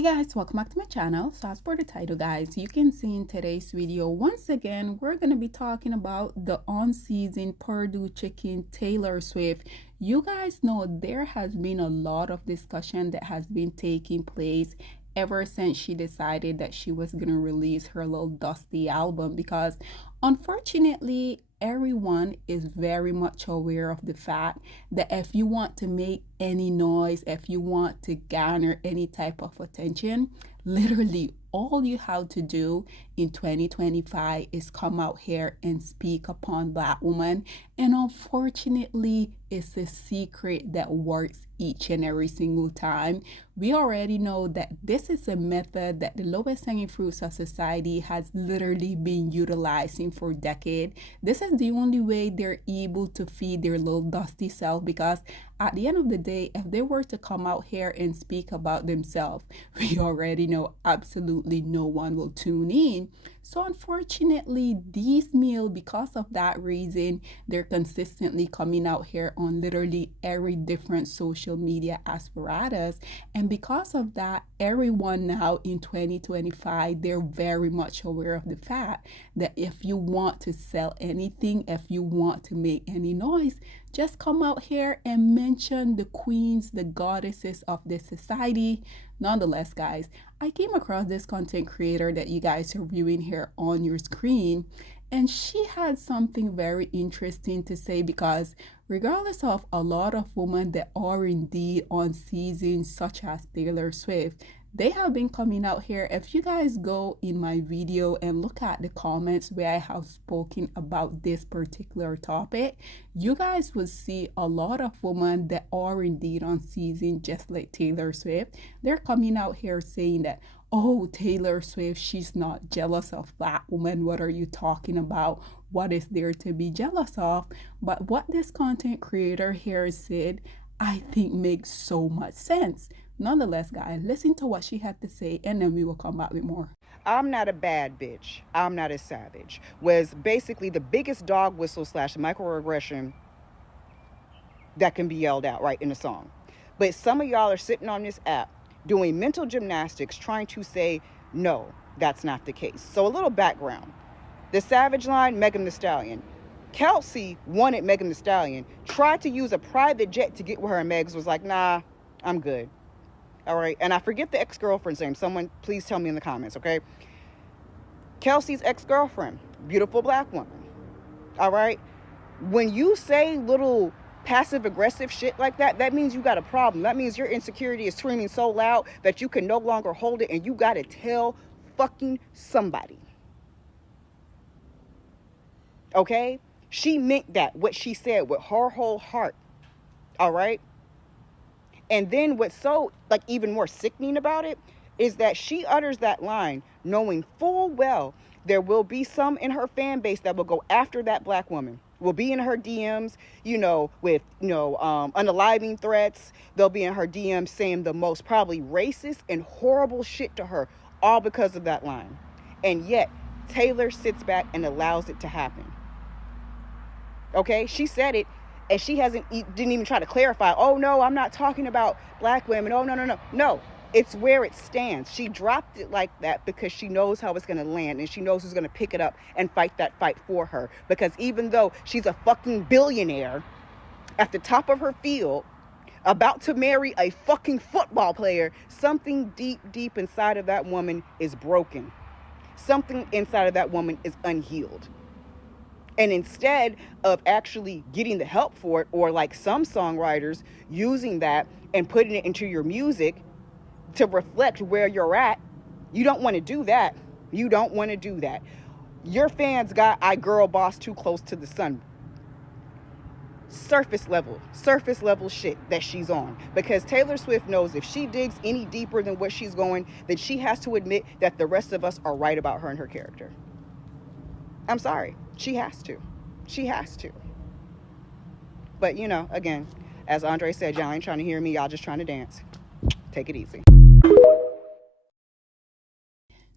Hey guys, welcome back to my channel. So as per the title guys, you can see in today's video, once again, we're going to be talking about the on-season Purdue chicken Taylor Swift. You guys know there has been a lot of discussion that has been taking place ever since she decided that she was going to release her little Dusty album, because unfortunately everyone is very much aware of the fact that if you want to make any noise, if you want to garner any type of attention, literally all you have to do in 2025 is come out here and speak upon Black women. And unfortunately, it's a secret that works each and every single time. We already know that this is a method that the lowest hanging fruits of society has literally been utilizing for decades. This is the only way they're able to feed their little dusty self, because at the end of the day, if they were to come out here and speak about themselves, we already know absolutely no one will tune in. So unfortunately, these meals, because of that reason, they're consistently coming out here on literally every different social media apparatus. And because of that, everyone now in 2025, they're very much aware of the fact that if you want to sell anything, if you want to make any noise, just come out here and mention the queens, the goddesses of this society. Nonetheless, guys, I came across this content creator that you guys are viewing here on your screen, and she had something very interesting to say, because regardless of a lot of women that are indeed on seasons such as Taylor Swift, they have been coming out here. If you guys go in my video and look at the comments where I have spoken about this particular topic, you guys will see a lot of women that are indeed on season just like Taylor Swift. They're coming out here saying that, oh, Taylor Swift, she's not jealous of Black women. What are you talking about? What is there to be jealous of? But what this content creator here said, I think makes so much sense. Nonetheless, guys, listen to what she had to say, and then we will come back with more. I'm not a bad bitch. I'm not a savage. Was basically the biggest dog whistle / microaggression that can be yelled out right in a song. But some of y'all are sitting on this app doing mental gymnastics trying to say, no, that's not the case. So a little background. The Savage line, Megan Thee Stallion. Kelsey wanted Megan Thee Stallion, tried to use a private jet to get where her, and Megs was like, nah, I'm good. All right. And I forget the ex-girlfriend's name. Someone please tell me in the comments, okay? Kelsey's ex-girlfriend, beautiful Black woman. All right. When you say little passive-aggressive shit like that, that means you got a problem. That means your insecurity is screaming so loud that you can no longer hold it, and you got to tell fucking somebody. Okay? She meant that, what she said, with her whole heart. All right? And then what's so, like, even more sickening about it is that she utters that line knowing full well there will be some in her fan base that will go after that Black woman, will be in her DMs, with, unaliving threats. They'll be in her DMs saying the most probably racist and horrible shit to her, all because of that line. And yet, Taylor sits back and allows it to happen. Okay? She said it. And she didn't even try to clarify, oh, no, I'm not talking about Black women. Oh, no. No, it's where it stands. She dropped it like that because she knows how it's going to land, and she knows who's going to pick it up and fight that fight for her. Because even though she's a fucking billionaire at the top of her field, about to marry a fucking football player, something deep, deep inside of that woman is broken. Something inside of that woman is unhealed. And instead of actually getting the help for it, or like some songwriters using that and putting it into your music to reflect where you're at, you don't want to do that. You don't want to do that. Your fans got I girl boss too close to the sun. Surface level shit that she's on. Because Taylor Swift knows if she digs any deeper than what she's going, then she has to admit that the rest of us are right about her and her character. I'm sorry. She has to. But, again, as Andre said, y'all ain't trying to hear me. Y'all just trying to dance. Take it easy.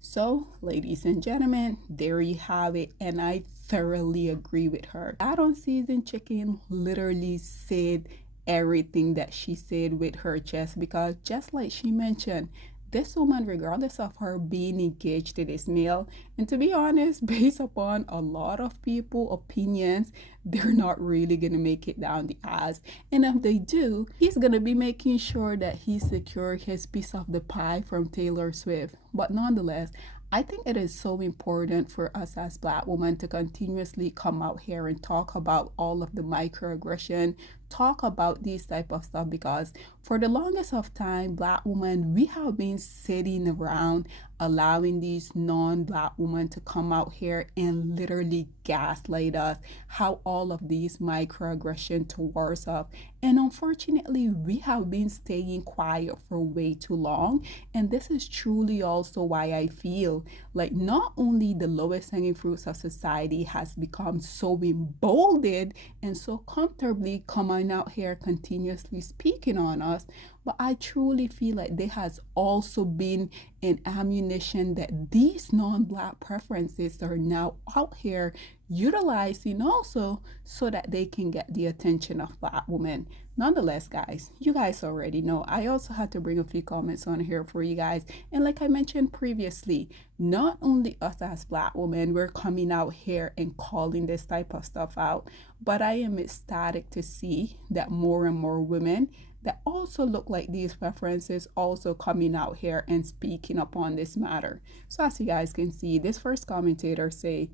So, ladies and gentlemen, there you have it. And I thoroughly agree with her. That on season chicken literally said everything that she said with her chest, because just like she mentioned, this woman, regardless of her being engaged to this male, and to be honest, based upon a lot of people opinions, they're not really gonna make it down the aisles. And if they do, he's gonna be making sure that he secure his piece of the pie from Taylor Swift. But nonetheless, I think it is so important for us as Black women to continuously come out here and talk about all of the microaggression, talk about these type of stuff, because for the longest of time, Black women, we have been sitting around allowing these non-Black women to come out here and literally gaslight us how all of these microaggression towards us. And unfortunately, we have been staying quiet for way too long. And this is truly also why I feel like not only the lowest hanging fruits of society has become so emboldened and so comfortably coming out here continuously speaking on us, but I truly feel like there has also been an ammunition that these non-Black preferences are now out here utilizing also so that they can get the attention of Black women. Nonetheless, guys, you guys already know I also had to bring a few comments on here for you guys. And like I mentioned previously, not only us as Black women, we're coming out here and calling this type of stuff out, but I am ecstatic to see that more and more women that also look like these preferences also coming out here and speaking upon this matter. So as you guys can see, this first commentator say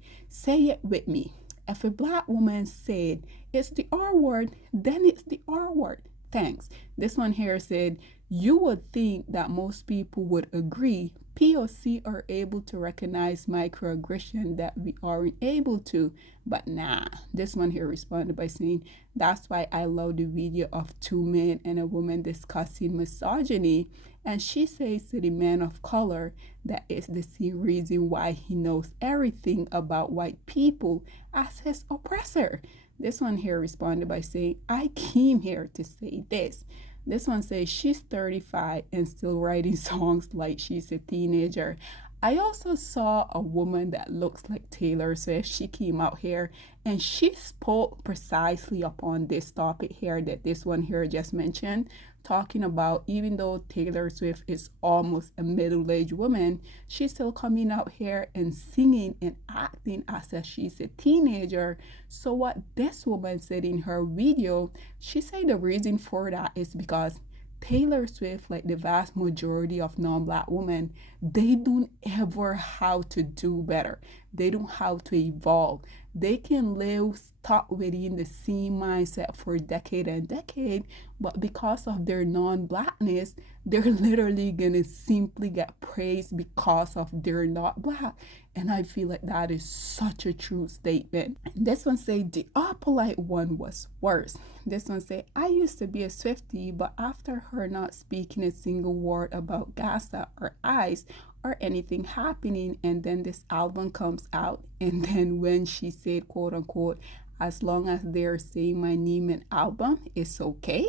it with me. If a Black woman said it's the R word, then it's the R word. Thanks. This one here said, you would think that most people would agree POC are able to recognize microaggression that we aren't able to. But nah, this one here responded by saying, that's why I love the video of two men and a woman discussing misogyny. And she says to the man of color that it's the same reason why he knows everything about white people as his oppressor. This one here responded by saying, I came here to say this. This one says she's 35 and still writing songs like she's a teenager. I also saw a woman that looks like Taylor Swift. She came out here and she spoke precisely upon this topic here that this one here just mentioned, talking about even though Taylor Swift is almost a middle-aged woman, she's still coming out here and singing and acting as if she's a teenager. So what this woman said in her video, she said the reason for that is because Taylor Swift, like the vast majority of non-Black women, they don't ever how to do better. They don't how to evolve. They can live stuck within the same mindset for decade and decade, but because of their non-Blackness, they're literally gonna simply get praised because of they're not Black. And I feel like that is such a true statement. This one say the polite one was worse. This one say, I used to be a Swiftie, but after her not speaking a single word about Gaza or ICE or anything happening, and then this album comes out, and then when she said, quote unquote, as long as they're saying my name and album, it's okay.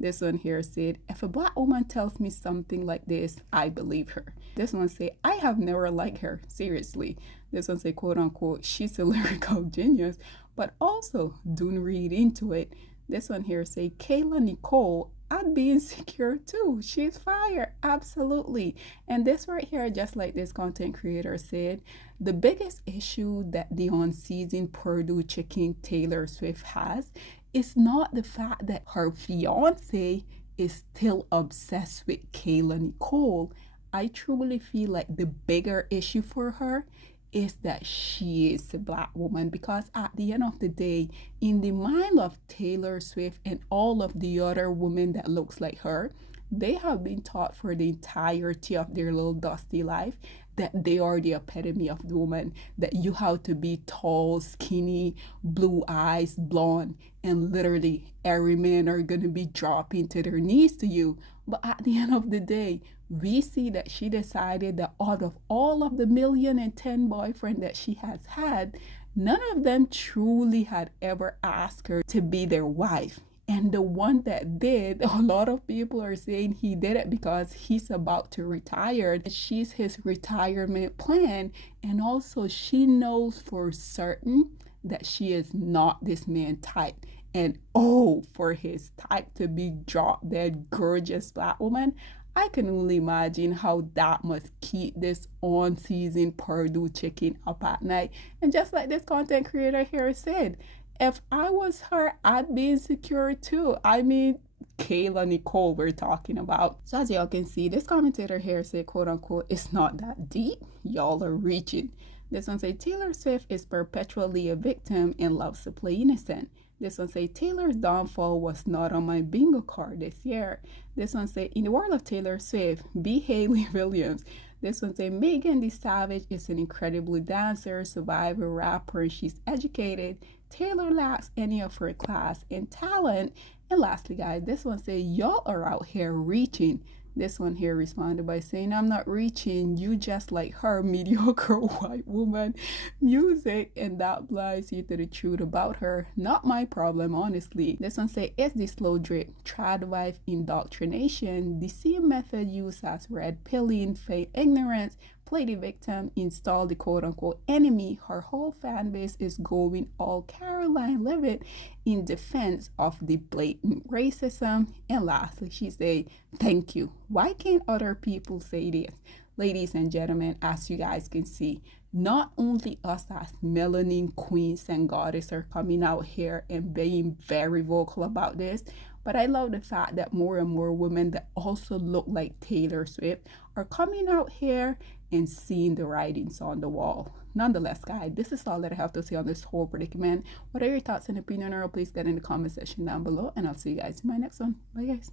This one here said, if a Black woman tells me something like this, I believe her. This one say, I have never liked her, seriously. This one say, quote unquote, she's a lyrical genius, but also don't read into it. This one here say, Kayla Nicole, I'd be insecure too. She's fire, absolutely. And this right here, just like this content creator said, the biggest issue that the unseasoned Purdue chicken Taylor Swift has is not the fact that her fiance is still obsessed with Kayla Nicole. I truly feel like the bigger issue for her is that she is a Black woman, because at the end of the day, in the mind of Taylor Swift and all of the other women that looks like her, they have been taught for the entirety of their little dusty life that they are the epitome of the woman, that you have to be tall, skinny, blue eyes, blonde, and literally every man are gonna be dropping to their knees to you. But at the end of the day, we see that she decided that out of all of the 1,010 boyfriends that she has had, none of them truly had ever asked her to be their wife. And the one that did, a lot of people are saying he did it because he's about to retire. She's his retirement plan. And also she knows for certain that she is not this man type. And oh, for his type to be drop dead gorgeous Black woman, I can only imagine how that must keep this on season Purdue chicken up at night. And just like this content creator here said, if I was her, I'd be insecure too. I mean, Kayla Nicole we're talking about. So as y'all can see, this commentator here said, quote unquote, it's not that deep. Y'all are reaching. This one say Taylor Swift is perpetually a victim and loves to play innocent. This one say Taylor's downfall was not on my bingo card this year. This one say in the world of Taylor Swift, be Hayley Williams. This one say Megan Thee Savage is an incredible dancer, survivor, rapper, and she's educated. Taylor lacks any of her class and talent. And lastly, guys, this one say y'all are out here reaching. This one here responded by saying, I'm not reaching, you just like her mediocre white woman music, and that blinds you to the truth about her. Not my problem, honestly. This one say, it's the slow drip, trad wife indoctrination, the same method used as red pilling, feign ignorance, play the victim, install the quote-unquote enemy. Her whole fan base is going all Caroline Levitt in defense of the blatant racism. And lastly, she said, thank you. Why can't other people say this? Ladies and gentlemen, as you guys can see, not only us as melanin queens and goddesses are coming out here and being very vocal about this, but I love the fact that more and more women that also look like Taylor Swift are coming out here and seeing the writings on the wall. Nonetheless, guys, this is all that I have to say on this whole predicament. What are your thoughts and opinion, or please get in the comment section down below, and I'll see you guys in my next one. Bye, guys.